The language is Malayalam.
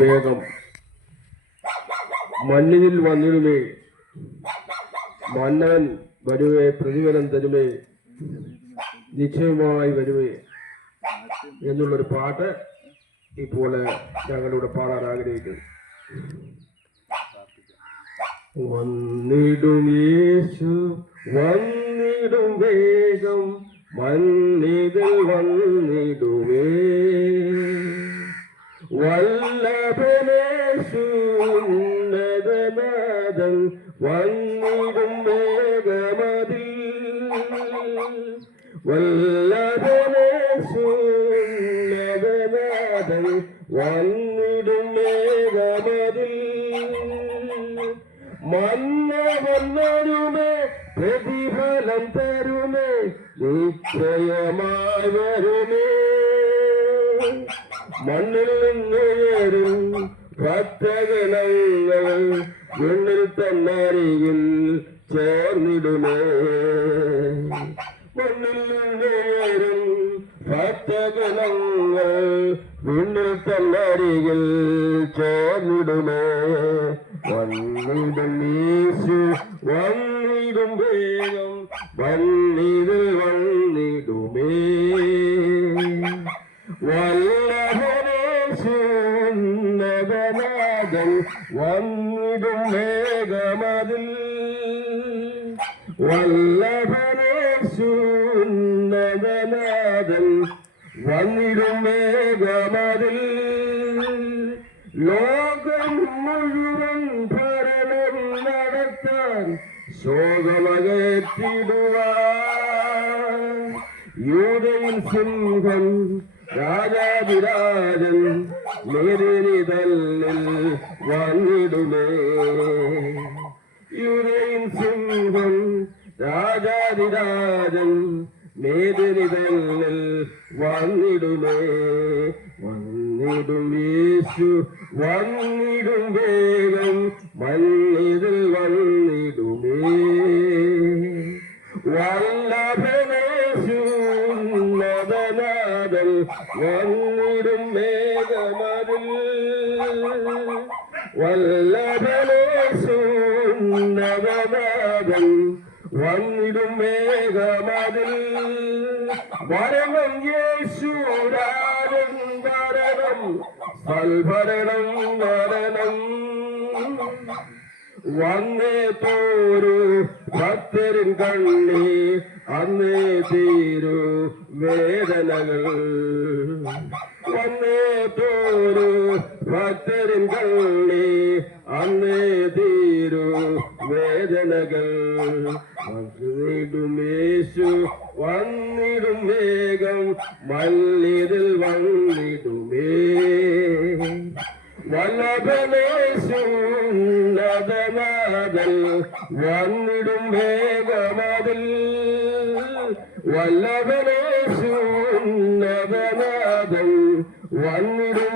വേഗം മണ്ണിൽ വന്നിടുമേ, മന്നവൻ വരുവേ, പ്രതിഫലം തരുമേ, നിശ്ചയമായി വരുവേ എന്നുള്ളൊരു പാട്ട് ഇപ്പോൾ ഞങ്ങളിവിടെ പാടാൻ ആഗ്രഹിക്കുന്നു. വന്നിടും യേശു വന്നിടും വേഗം, മണ്ണിതിൽ വന്നിടുമേ, വല്ലഭനേശു ഉന്നതനാഥൻ വന്നിടും വേഗമതിൽ, വല്ലഭനേശു ഉന്നതനാഥൻ വന്നിടും വേഗമതിൽ, മന്നവന്നരുമേ, പ്രതിഫലം തരുമേ, നിശ്ചയമായി വരുമേ, മണ്ണിൽ നിന്നുയരും ഭക്തഗണങ്ങൾ വിണ്ണിൽ തന്നരികിൽ ചേർന്നിടുമേ, മണ്ണിൽ നിന്നുയരും ഭക്തഗണങ്ങൾ വിണ്ണിൽ തന്നരികിൽ ചേർന്നിടുമേ, വന്നിടും യേശു വന്നിടും വേഗം, വന്നിതിൽ വന്നിടുമേ, വല്ലഭനേശു ഉന്നതനാഥൻ വന്നിടും വേഗമതിൽ, വല്ലഭനേശു ഉന്നതനാഥൻ വന്നിടും വേഗമതിൽ, ലോകം മുഴുവൻ ഭരണം നടത്താൻ ശോകമകറ്റിടുവാൻ, യൂദയിൻ സിംഹം രാജാതിരാജൻ നേരിതല്ലിൽ വന്നിടുമേ, യൂദയിൻ സിംഹം രാജാതിരാജൻ നേരിതല്ലിൽ വന്നിടുമേ, വന്നിടും യേശു വന്നിടും വേഗം, മണ്ണിതിൽ വന്നിടുമേ, വല്ലഭനേശു ഉന്നതനാഥൻ വന്നിടും വേഗമതിൽ, വല്ലഭനേശു ഉന്നതനാഥൻ വന്നിടും വേഗമതിൽ, വരണം യേശു രാജൻ വരണം, സൽഭരണം വരണം, വന്നേ തോരു ഭക്തരിൻ കണ്ണി അന്നേ തീരു വേദനകൾ, വന്നേ തോരു ഭക്തരിൻ കണ്ണി അന്നേ തീരു വേദനകൾ, വന്നിടും യേശു വന്നിടും വേഗം, മണ്ണിതിൽ വന്നിടുമേ, വല്ലഭനേശു ഉന്നതനാഥൻ വന്നിടും വേഗമതിൽ, വല്ലഭനേശു ഉന്നതനാഥൻ വന്നിടും